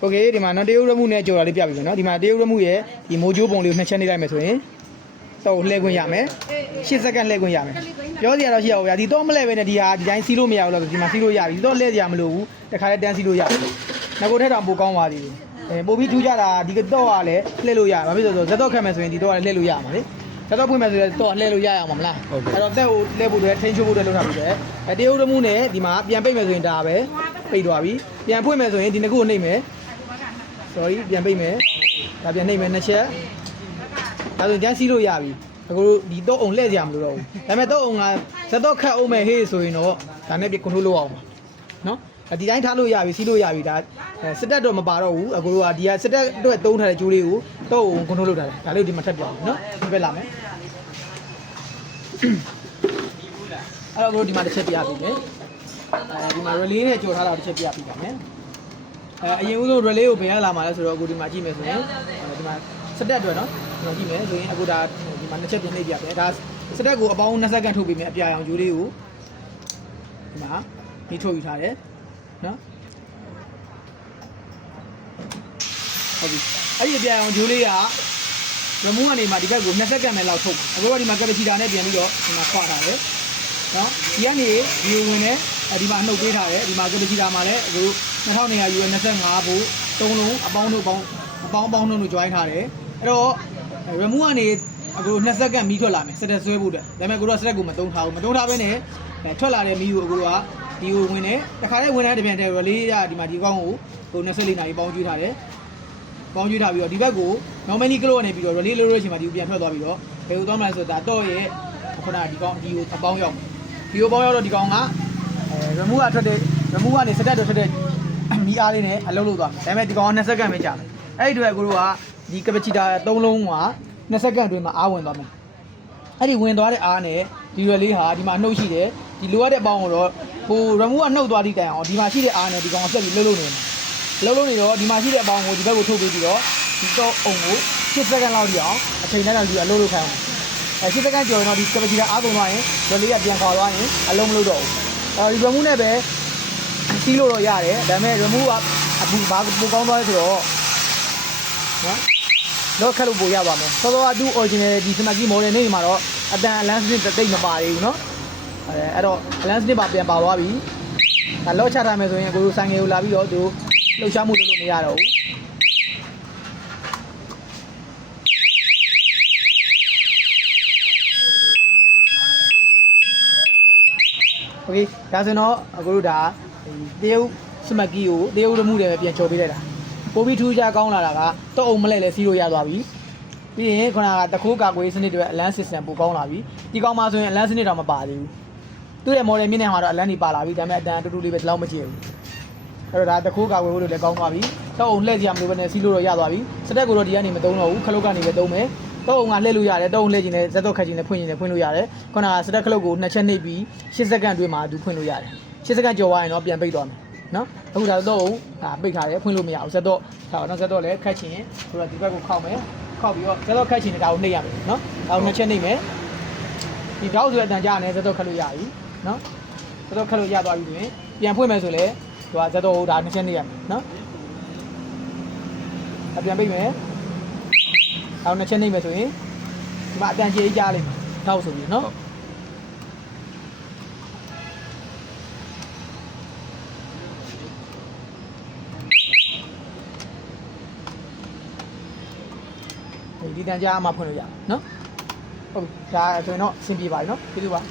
โอเคဒီမှာနော်တရုတ်ရမှုနဲ့ကြော်တာလေးပြပြီမယ်နော်ဒီမှာတရုတ်ရမှုရဲ့ဒီမိုဂျိုးပုံလေးကိုနှစ်ချက်နေလိုက်မယ်ဆိုရင်တော့လှည့်ခွင့်ရမယ်10စက္ကန့်လှည့်ခွင့်ရမယ်ပြောစရာတော့ရှိရအောင်ဗျာဒီတော့မလှည့်ပဲနဲ့ဒီဟာဒီတိုင်းစီးလို့မရဘူးလို့ဒီမှာစီးလို့ရပြီဒီတော့လှည့်စရာမလိုဘူးတခါလေးတန်းစီးလို့ရပြီငါကိုထက်တောင်ပိုကောင်းပါသေးတယ်အဲပိုပြီးထူးကြတာဒီကတော့ကလည်းလှည့်လို့ရဘာဖြစ်လို့လဲဆိုတော့ဇက်တော့ခတ်မယ်ဆိုရင်ဒီတော့ကလည်းလှည့်လို့ရမှာလေဇက်တော့ဖွင့်မယ်ဆိုရင်တော့လှည့်လို့ရရအောင်မလားအဲ့တော့တက်ကိုလှည့်ဖို့တွေထိန်းချုပ်ဖို့တွေလုပ်ထားပြီပဲအဲတရုတ်ရမှုနဲ့ဒီမှာပြန်ပိတ်မယ်ဆိုရင်ဒါပဲပိတ်သွားပြီပြန်ဖွင့်မယ်ဆိုရင်ဒီနှစ်ခုကိုနှိပ်မယ် sorry ပြန်ပိတ်မယ်ဒါပြန်နှိပ်မယ်နှစ်ချက်ဒါဆိုရင်ကျန်းစီးလို့ရပြီအခုဒီတော့အောင်လှည့်ကြမလို့တော့ဘူးဒါပေမဲ့တော့အောင်ကဇက်တော့ခတ်အောင်မယ်ဟေးဆိုရင်တော့ဒါနဲ့ပြ control လုပ်အောင်ပါနော်ဒီတိုင်းထားလို့ရပြီစီးလို့ရပြီဒါစတက်တော့မပါတော့ဘူးအခုကဒီကစတက်အတွက်သုံးထားတဲ့ကြိုးလေးကိုတော့အောင် control လုပ်ထားတယ်ဒါလေးကိုဒီမှာထပ်ပြအောင်နော်ဒီဘက်လာမယ်အဲ့တော့ဒီမှာတစ်ချက်ပြရပြီမယ်အဲဒီမှာ relay နဲ့ကြော်ထားတာတစ်ချက်ပြပြပါမယ် အဲအရင်ဦးဆုံး relay ကိုဘယ်ရလာမှာလဲဆိုတော့အခုဒီမှာကြည့်မယ်ဆိုရင်ဒီမှာစတက်အတွက်နော်ဒီမှာကြည့်မယ်ဆိုရင်အခုဒါဒီမှာနှစ်ချက်ပြင်နှိပ်ပြပဲဒါစတက်ကိုအပေါင်း20စက္ကန့်ထုတ်ပြီးမယ်အပြာရောင်ဂျိုးလေးကိုဒီမှာဒီထုတ်ယူထားတယ်နော်ဟုတ်ပြီအဲ့ဒီအပြာရောင်ဂျိုးလေးက remove ကနေမှဒီဘက်ကို20စက္ကန့်ပဲလောက်ထုတ်အခုကဒီမှာ capacity နဲ့ပြန်ပြီးတော့ဒီမှာခွာထားတယ် နော်ဒီကနေဒီဝင်နေဒီမှာနှုတ်ပေးထားတယ်ဒီမှာ capacity မှာလည်းအခု2200 US 25ဘူးသုံးလုံးအပေါင်းတို့ပေါင်းအပေါင်းပေါင်းတို့ join ထားတယ်အဲ့တော့ remove ကနေအခု20စက္ကန့်မီးထွက်လာမယ်စက်တက်ဆွဲဖို့အတွက်ဒါပေမဲ့ကိုတို့ကစက်တက်ကိုမတုံးထားဘူးမတုံးထားဘဲနဲ့ထွက်လာတဲ့မီးကိုအခုကဒီကိုဝင်တယ်တခါတည်းဝင်တဲ့တပြန်တဲ့ relay ရဒီမှာဒီကောင်းကိုကို24နာရီပေါင်းကျွေးထားတယ်ပေါင်းကျွေးထားပြီးတော့ဒီဘက်ကို normally close နေပြီးတော့ relay လို့လို့ချိန်မှာဒီကိုပြန်ထွက်သွားပြီးတော့ဘယ်လိုသွားမလဲဆိုတော့ဒါတော့ရဲ့ခုနကဒီကောင်ဒီကိုအပေါင်းရောက် ဒီကိုပေါင်းရောက်တော့ဒီကောင်ကအဲ remove ကထွက်တဲ့ remove ကနေစတက်တော့ထွက်တဲ့မီအားလေးနဲ့အလုပ်လုပ်သွားမယ်ဒါပေမဲ့ဒီကောင်က2စက္ကန့်ပဲကြာတယ်အဲ့ဒီအတွက်ကိုတို့ကဒီ capacitor 3လုံးက2စက္ကန့်အတွင်းမှာအားဝင်သွားမယ်အဲ့ဒီဝင်သွားတဲ့အားနဲ့ဒီ relay ဟာဒီမှာနှုတ်ရှိတယ်ဒီလိုရတဲ့အပေါင်းကိုတော့ဟို remove ကနှုတ်သွားသည့်တိုင်အောင်ဒီမှာရှိတဲ့အားနဲ့ဒီကောင်ကဆက်ပြီးလှုပ်လှုပ်နေတယ်လုံးလုံးနေတော့ဒီမှာရှိတဲ့အပေါင်းကိုဒီဘက်ကိုထုတ်ပေးပြီးတော့ဒီတော့အုံကို10စက္ကန့်လောက်ကြည့်အောင်အချိန်နဲ့တော့ဒီအလုပ်လုပ်ခိုင်းအောင် အဲ10စက္ကန့်ကျော်ရင်တော့ဒီ capacity အားကုန်သွားရင်ဒလေးကပြန်ခွာသွားရင်အလုံးမလုပ်တော့ဘူးအဲဒီ remove နဲ့ပဲစီးလို့တော့ရတယ်ဒါပေမဲ့ remove ကအပူဘာပိုကောင်းသွားလဲဆိုတော့နော်တော့ခက်လို့ပို့ရပါမယ်စောစောကသူ original ဒီ smart key model နေမှာတော့အတန် lens နဲ့တိတ်မပါသေးဘူးနော်အဲအဲ့တော့ lens နဲ့ပါပြန်ပါသွားပြီဒါလော့ချထားမယ်ဆိုရင်ကိုလိုဆိုင်ငယ်ကိုလာပြီးတော့သူလှုပ်ရှားမှုလုပ်လို့မရတော့ဘူး โอเคဒါဆိုတော့အခုတို့ဒါတရုတ်စမတ်ကီကိုတရုတ်ရမှုတွေပဲပြန်ချော်ပေးလိုက်တာပိုပြီးထူးခြားကောင်းလာတာကတော့အုံမလဲလဲစီးလို့ရသွားပြီပြီးရင်ခုနကတခိုးကာကွယ်စနစ်တွေအလန်း system ပိုကောင်းလာပြီဒီကောင်းမှဆိုရင်အလန်းစနစ်တော့မပါသေးဘူးသူ့ရဲ့ model မြင့်နေမှာတော့အလန်းတွေပါလာပြီဒါပေမဲ့အတန်အတူတူလေးပဲဒီလောက်မကြည့်ဘူး အဲ့တော့ဒါတခိုးကာကွယ်ဖို့လို့လည်းကောင်းသွားပြီတော့အောင်လှည့်ကြရမလို့ပဲနဲ့စီးလို့တော့ရသွားပြီစတက်ကိုတော့ဒီကနေမသုံးတော့ဘူးခလုတ်ကနေပဲသုံးမယ် တော့အောင်ကလှည့်လို့ရတယ်တော့အောင်လှည့်ခြင်းနဲ့ဇက်တော့ခတ်ခြင်းနဲ့ဖွင့်ခြင်းနဲ့ဖွင့်လို့ရတယ်ခုနကစတက်ခလုတ်ကိုနှစ်ချက်နှိပ်ပြီး10စက္ကန့်အတွင်းမှာသူဖွင့်လို့ရတယ်10စက္ကန့်ကျော်သွားရင်တော့ပြန်ပိတ်သွားမယ်နော်အခုဒါတော့အောင်ဒါပိတ်ထားတယ်ဖွင့်လို့မရဘူးဇက်တော့ဒါတော့ဇက်တော့လည်းခတ်ခြင်းဆိုတော့ဒီဘက်ကိုခောက်မယ်ခောက်ပြီးတော့ဇက်တော့ခတ်ခြင်းနဲ့ဒါကိုနှိပ်ရမယ်နော်ဒါကိုနှစ်ချက်နှိပ်မယ်ဒီတော့ဆိုတဲ့အတန်ကြာနဲ့ဇက်တော့ခတ်လို့ရပြီနော်ဇက်တော့ခတ်လို့ရသွားပြီဆိုရင်ပြန်ဖွင့်မယ်ဆိုလည်းသူကဇက်တော့ဟိုဒါနှစ်ချက်နေရမယ်နော်အပြန်ပိတ်မယ် အောက်နှစ်ချက်နေမယ်ဆိုရင်ဒီမှာအတန်ကြီးကြားလိမ့်မယ်ထောက်ဆိုပြီးနော်ဒီတန်ကြားအမှဖွင့်လို့ရမယ်နော်ဟုတ်ပြီဒါဆိုရင်တော့အဆင်ပြေပါပြီနော်ကျေးဇူးပါ